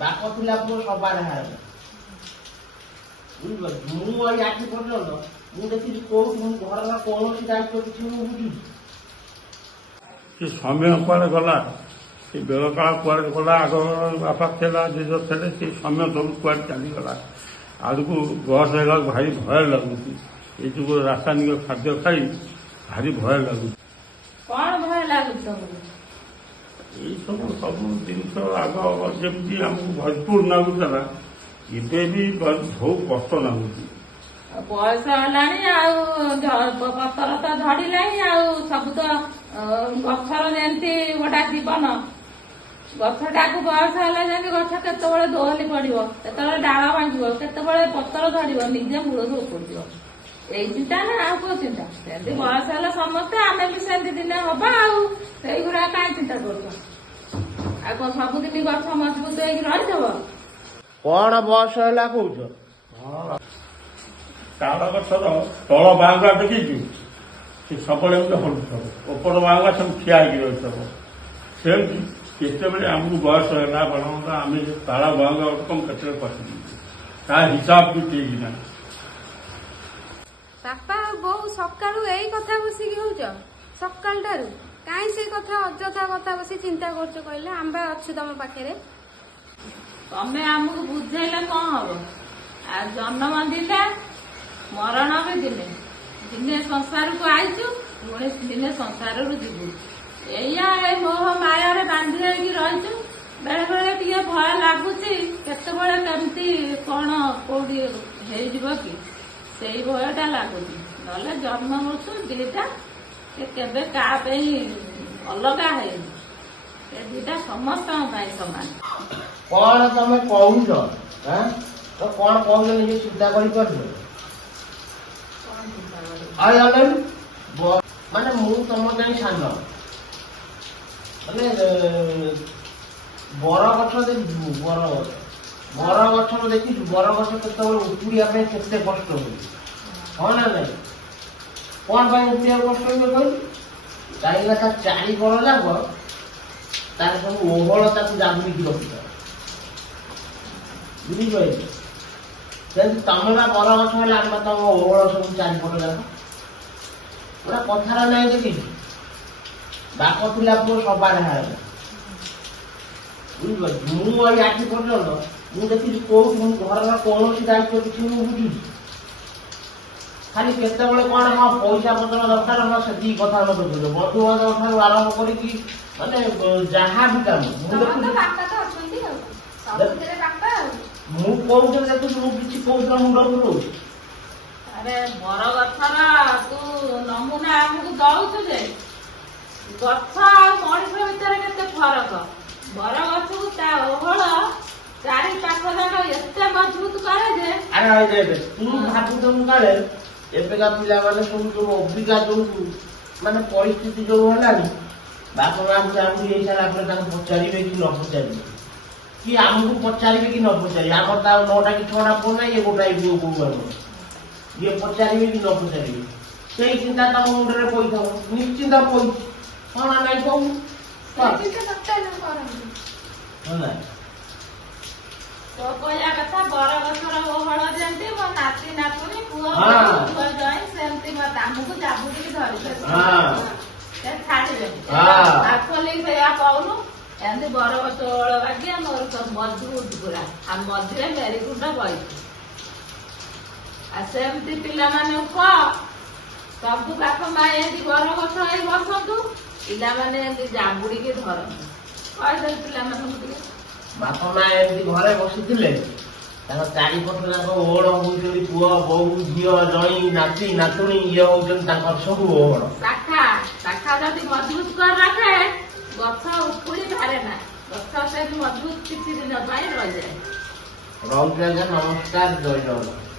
ଡାକ ଥିଲା ପୁଅ ସବାରେ ହାରେ ବୁଝିପାରୁଛି। ମୁଁ ଏଇ ଆଜି ପର୍ଯ୍ୟନ୍ତ ମୁଁ ଦେଖିଛି କୋଉଠି ମୁଁ ଘରର କୌଣସି ଦାୟିତ୍ୱ କିଛି ମୁଁ ବୁଝୁଛି। ସେ ସମୟ କୁଆଡ଼େ ଗଲା, ସେ ବେଳକାଳ କୁଆଡ଼େ ଗଲା, ଆଗ ବାପା ଥିଲା ଜେଜ ଥିଲେ, ସେ ସମୟ ସବୁ କୁଆଡ଼େ ଚାଲିଗଲା। ଆଗକୁ ବୟସ ହେବାକୁ ଭାରି ଭୟ ଲାଗୁଛି। ଏଇ ଯୋଉ ରାସାୟନିକ ଖାଦ୍ୟ ଖାଇ ଭାରି ଭୟ ଲାଗୁଛି। କଣ ଭୟ ଲାଗୁଛି ତମକୁ? ଏଇ ସବୁ ଜିନିଷ ଆଗ ଯେମିତି ଆମକୁ ଭରପୁର ଲାଗୁଥିଲା, ଏବେ ବି ବହୁତ କଷ୍ଟ ଲାଗୁଛି। ବୟସ ହେଲାଣି ଆଉ ପତର ତ ଝଡ଼ିଲାଣି ଆଉ ସବୁ ତ ଗଛର ଯେମିତି ଗୋଟା ଜୀବନ, ଗଛଟାକୁ ବୟସ ହେଲେ ଯେମିତି ଗଛ କେତେବେଳେ ଦୋହଲି ପଡିବ, କେତେବେଳେ ଡାଳ ଭାଙ୍ଗିବ, କେତେବେଳେ ପତର ଧରିବ, ନିଜେ ମୂଳରୁ ଉପୁଡ଼ିଯିବ। ଏଇ ଚିନ୍ତା ନା ଆଉ କୋଉ ଚିନ୍ତା? ସେମିତି ବୟସ ହେଲେ ସମସ୍ତେ, ଆମେ ବି ସେମିତି ଦିନେ ହବା ଆଉ ସେଇଗୁଡା କାହିଁ ଚିନ୍ତା କରୁଛ? ଆଉ କଣ ସବୁଦିନ ଗଛ ମଜବୁତ ହେଇକି ରହିଥିବ? କଣ ବୟସ ହେଲା କହୁଛ? ତାଳ ଗଛର ତଳ ବାହୁଙ୍ଗା ଦେଖିଛୁ, ସେ ସବୁବେଳେ ଏମିତି ହଲୁଥିବ, ଉପର ବାହୁଙ୍ଗା ସବୁ ଠିଆ ହେଇକି ରହିଥିବ। ସେମିତି କେତେବେଳେ ଆମକୁ ବୟସ ହେଲା ବଳଙ୍କା ଆମେ ଯେ ତାଳ ବାହୁଙ୍ଗା କମ କେତେବେଳେ କଟିଯିବୁ, ତା ହିସାବ ବି ଠିକ ନାହିଁ। ବାପା ବୋଉ ସକାଳୁ ଏଇ କଥା ବସିକି ହଉଛ? ସକାଳଟାରୁ କାହିଁ ସେଇ କଥା ଅଯଥା କଥା ବସି ଚିନ୍ତା କରୁଛ କହିଲେ? ଆମେ ଅଛୁ ତମ ପାଖରେ। ତମେ ଆମକୁ ବୁଝେଇଲେ କଣ ହବ? ଆଉ ଜନ୍ମ ଦିନେ ମରଣ ବି ଦିନେ, ଦିନେ ସଂସାରକୁ ଆଇଛୁ, ପୁଣି ଦିନେ ସଂସାରରୁ ଯିବୁ। ଏଇଆ ଏଇ ମୋହ ମାୟାରେ ବାନ୍ଧି ହେଇକି ରହିଛୁ। ବେଳେ ବେଳେ ଟିକେ ଭୟ ଲାଗୁଛି କେତେବେଳେ କେମିତି କଣ କୋଉଠି ହେଇଯିବ କି, ସେଇ ଭୟଟା ଲାଗୁଛି। ନହେଲେ ଜନ୍ମ ମୃତ୍ୟୁ ଦିଟା, ସେ କେବେ କାହା ପାଇଁ ଅଲଗା ହେଇନି। ସେ ଦିଟା ସମସ୍ତଙ୍କ ପାଇଁ ସମାନ। କଣ ତମେ କହୁଛ? କଣ କହୁଛ ନିଜେ ଚିନ୍ତା କରିପାରୁଛ? ମାନେ ମୁଁ ତମ ଯାଇ ସାନ, ମାନେ ବର ଗଛ ଦେଖିଛୁ, ବର ଗଛ ଦେଖିଛୁ, ବର ଗଛ କେତେବେଳେ ଉପୁଡିବା ପାଇଁ କେତେ କଷ୍ଟ ହୁଏ, ହଁ ନା ନାଇଁ? କଣ ପାଇଁ ଉପୁଡିବାକୁ କଷ୍ଟ ହୁଏ କହିଲି? କାହିଁକିନା ତା ଚାରି ବଳ ଯାକ ତାର ସବୁ ଓହଳ ତାକୁ ଜାବୁଡ଼ିକି ରଖିଥାଏ, ବୁଝିପାରିଲେ? ସେମିତି ତମେ ବା ବର ଗଛ ହେଲେ ଆମେ ତମ ଓହଳ ସବୁ ଚାରିପଟ ଯାକ ପୁରା କଥାର ନାହିଁ ଦେଖିଛୁ। ଡାକ ଥିଲା ପୁଅ ସବାରେ ହାରେ ବୁଝିପାରୁଛି। ମୁଁ ଏଇ ଆଜି ପର୍ଯ୍ୟନ୍ତ ମୁଁ ଦେଖିଛି କୋଉଠି ମୁଁ ଘରର କୌଣସି ଦାୟିତ୍ୱ କିଛି ମୁଁ ବୁଝୁଛି। ଖାଲି କେତେବେଳେ କଣ ହଁ ପଇସା ପତ୍ର ଦରକାର, ହଁ ସେତିକି କଥା ମତେ ବୁଝ। ବନ୍ଧୁବାନ୍ଧବ ଠାରୁ ଆରମ୍ଭ କରିକି ମାନେ ଯାହା ବି କାମ ମୁଁ କହୁଛି ଦେଖୁଛି, ମୁଁ କିଛି କହୁଛି ମୁଣ୍ଡ ବୁଲଉଛି। ଆରେ ବରଗଛର ତୁ ନମୁନା ଆମକୁ ଦଉଛୁ ଯେ, ଗଛ ଆଉ ମଣିଷ ଭିତରେ କେତେ ଫରକ। ବରଗଛକୁ ତା ଓହଳ ଚାରି ପାଖ ଯାକ ଏତେ ମଜବୁତ କରେ ଯେ, ଆରେ ତୁ ଭାବୁଛୁ କାଳେ ଏବେକା ପିଲାମାନେ ସବୁ ଯୋଉ ଅବିକା ଯୋଉ ମାନେ ପରିସ୍ଥିତି ଯୋଉ ହେଲାଣି, ବାପା ମାଙ୍କୁ ଆମକୁ ହେଇସାରିଲା ପରେ ତାଙ୍କୁ ପଚାରିବେ କି ନ ପଚାରିବେ, କି ଆମକୁ ପଚାରିବେ କି ନ ପଚାରିବେ? ଆମର ତ ଆଉ 9ଟା କି 6ଟା ପୁଅ ନାହିଁ, ଇଏ ଗୋଟାଏ ପୁଅ କୋଉ ଆମର, ଇଏ ପଚାରିବେ କି ନ ପଚାରିବେ? ସେଇ ଚିନ୍ତା ତମ ମୁଣ୍ଡରେ ପଇଥିବ, ନିଶ୍ଚିନ୍ତ ପଇଛି, କଣ ନାଇଁ କହୁ? ତୋ କହିବା କଥା ବରଗଛର ଓହଳ ଯେମିତି ମୋ ନାତି ନାତୁଣୀ ପୁଅ ଝିଅ ଜଇଁ ସେମିତି ଆମକୁ ଜାବୁଡ଼ିକି ଧରିଛନ୍ତି, ସେ ଛାଡ଼ିବେନି। ଆକ୍ଚୁଆଲି ସେଇଆ କହୁନୁ, ଏମିତି ବରଗଛ ଓହଳ ବାଗିଆ ମୋର ମଜବୁତ ପୁରା, ଆଉ ମଝିରେ ମେରିକୁଣ୍ଡ ବଇଛି। ଆଉ ସେମିତି ପିଲାମାନଙ୍କୁ କହ, ସବୁ ବାପ ମା ଏମିତି ବରଗଛ ହେଇ ବସନ୍ତୁ, ପିଲାମାନେ ଏମିତି ଜାବୁଡ଼ିକି ଧରନ୍ତୁ। କହିଦେବି ପିଲାମାନଙ୍କୁ ଟିକେ। ବାପା ମା ଏମିତି ଘରେ ବସିଥିଲେ, ତାଙ୍କ ଚାରିପଟ ଯାକ ଓହଳ ହଉଛନ୍ତି, ପୁଅ ବୋଉ ଝିଅ ଜଇଁ ନାତି ନାତୁଣୀ, ଇଏ ହଉଛନ୍ତି ତାଙ୍କର ସବୁ ଓହଳ। ଶାଖା ଯଦି ମଜବୁତ କରି ରଖେ, ଗଛ ଉପୁଡ଼ି ପାରେ ନା, ଗଛ ସେଠି ମଜବୁତ କିଛି ଦିନ ପାଇଁ ରହିଯାଏ। ରହୁଛି ଆଜ୍ଞା, ନମସ୍କାର, ଜୟ ଜଗନ୍ନାଥ।